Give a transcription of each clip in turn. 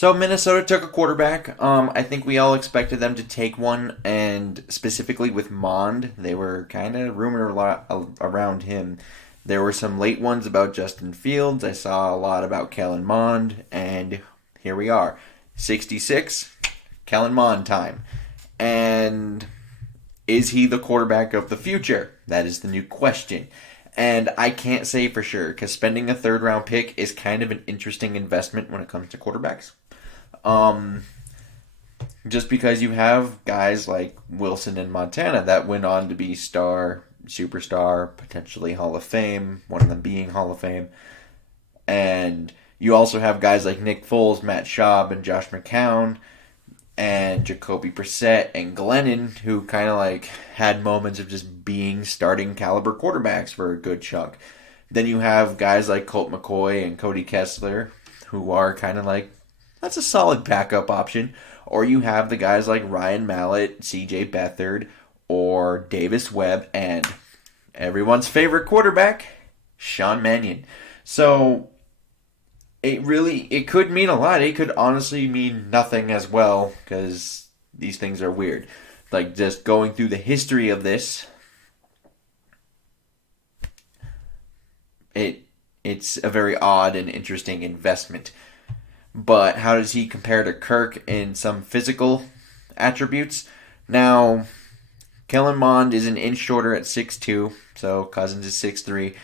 So Minnesota took a quarterback. I think we all expected them to take one, and specifically with Mond, they were kind of rumored a lot around him. There were some late ones about Justin Fields. I saw a lot about Kellen Mond, and here we are, 66, Kellen Mond time. And is he the quarterback of the future? That is the new question. And I can't say for sure because spending a third round pick is kind of an interesting investment when it comes to quarterbacks. Um, just because you have guys like Wilson and Montana that went on to be superstar, potentially Hall of Fame, one of them being Hall of Fame. And you also have guys like Nick Foles, Matt Schaub, and Josh McCown, and Jacoby Brissett and Glennon, who kind of like had moments of just being starting caliber quarterbacks for a good chunk. Then you have guys like Colt McCoy and Cody Kessler, who are kind of like, that's a solid backup option. Or you have the guys like Ryan Mallett, CJ Beathard, or Davis Webb, and everyone's favorite quarterback, Sean Mannion. So it could mean a lot. It could honestly mean nothing as well because these things are weird. Like just going through the history of this, it's a very odd and interesting investment. But how does he compare to Kirk in some physical attributes? Now, Kellen Mond is an inch shorter at 6'2", so Cousins is 6'3".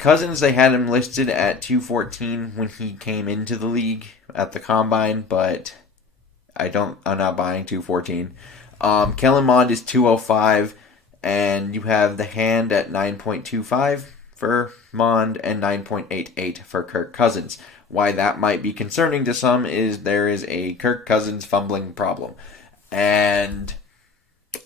Cousins, they had him listed at 214 when he came into the league at the combine, but I'm not buying 214. Kellen Mond is 205, and you have the hand at 9.25 for Mond and 9.88 for Kirk Cousins. Why that might be concerning to some is there is a Kirk Cousins fumbling problem. And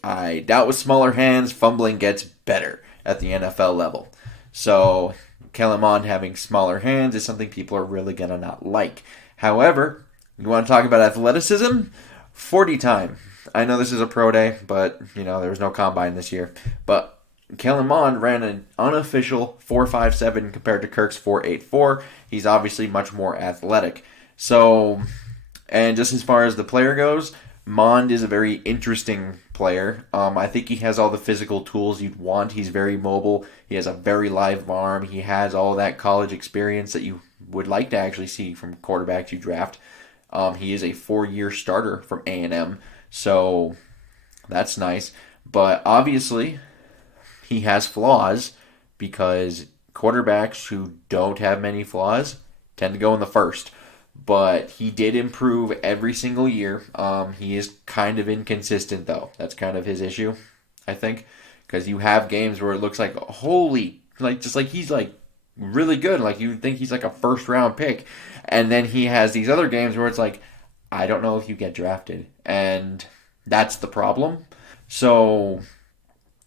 I doubt with smaller hands, fumbling gets better at the NFL level. So, Kellen Mond having smaller hands is something people are really going to not like. However, you want to talk about athleticism? 40 time. I know this is a pro day, but, there was no combine this year. But Kellen Mond ran an unofficial 4.57 compared to Kirk's 4.84. He's obviously much more athletic. So, and just as far as the player goes, Mond is a very interesting player. I think he has all the physical tools you'd want. He's very mobile. He has a very live arm. He has all that college experience that you would like to actually see from quarterbacks you draft. He is a 4-year starter from A&M, so that's nice. But obviously, he has flaws because quarterbacks who don't have many flaws tend to go in the first. But he did improve every single year. He is kind of inconsistent, though. That's kind of his issue, I think. Because you have games where it looks like, he's like really good. Like you think he's like a first round pick. And then he has these other games where it's like, I don't know if you get drafted. And that's the problem. So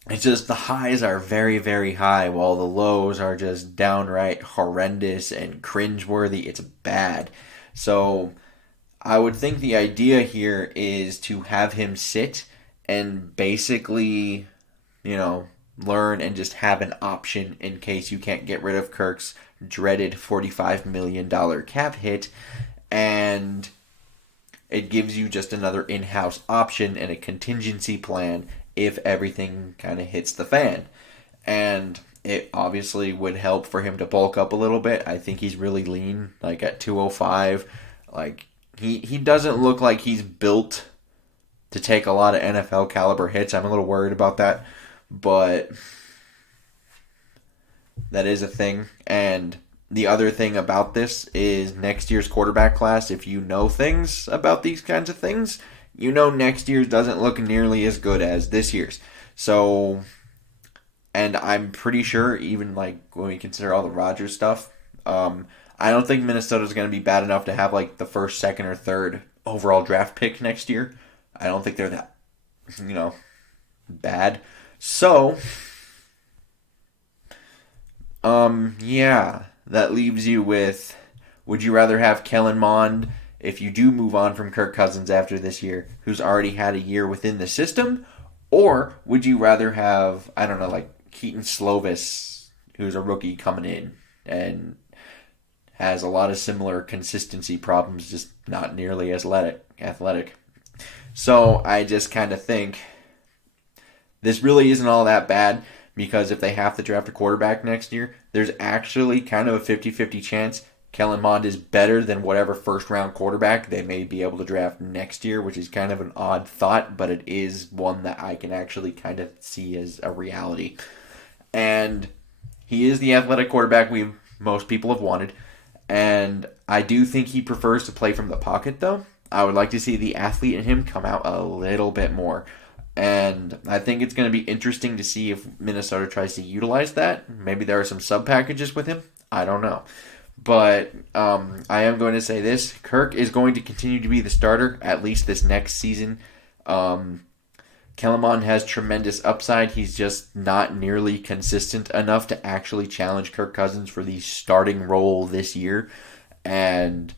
it's just the highs are very, very high while the lows are just downright horrendous and cringeworthy. It's bad. So I would think the idea here is to have him sit and basically, learn and just have an option in case you can't get rid of Kirk's dreaded $45 million cap hit. And it gives you just another in-house option and a contingency plan if everything kind of hits the fan. And it obviously would help for him to bulk up a little bit. I think he's really lean, like at 205. Like he doesn't look like he's built to take a lot of NFL caliber hits. I'm a little worried about that, but that is a thing. And the other thing about this is next year's quarterback class, if you know things about these kinds of things, next year's doesn't look nearly as good as this year's. So, and I'm pretty sure even like when we consider all the Rodgers stuff, I don't think Minnesota's going to be bad enough to have like the first, second, or third overall draft pick next year. I don't think they're that, bad. So, yeah, that leaves you with, would you rather have Kellen Mond, if you do move on from Kirk Cousins after this year, who's already had a year within the system, or would you rather have, I don't know, like Keaton Slovis, who's a rookie coming in and has a lot of similar consistency problems, just not nearly as athletic. So I just kind of think this really isn't all that bad because if they have to draft a quarterback next year, there's actually kind of a 50-50 chance Kellen Mond is better than whatever first round quarterback they may be able to draft next year, which is kind of an odd thought, but it is one that I can actually kind of see as a reality. And he is the athletic quarterback most people have wanted. And I do think he prefers to play from the pocket, though. I would like to see the athlete in him come out a little bit more. And I think it's going to be interesting to see if Minnesota tries to utilize that. Maybe there are some sub packages with him. I don't know. But I am going to say this. Kirk is going to continue to be the starter, at least this next season. Kellen Mond has tremendous upside. He's just not nearly consistent enough to actually challenge Kirk Cousins for the starting role this year. And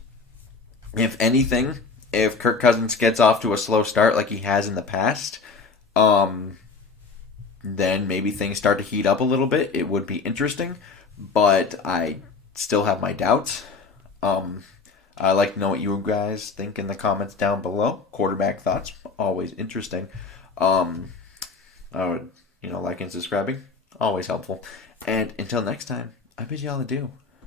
if anything, if Kirk Cousins gets off to a slow start like he has in the past, then maybe things start to heat up a little bit. It would be interesting, but I still have my doubts. I'd like to know what you guys think in the comments down below. Quarterback thoughts, always interesting. I would, liking and subscribing, always helpful. And until next time, I bid you all adieu.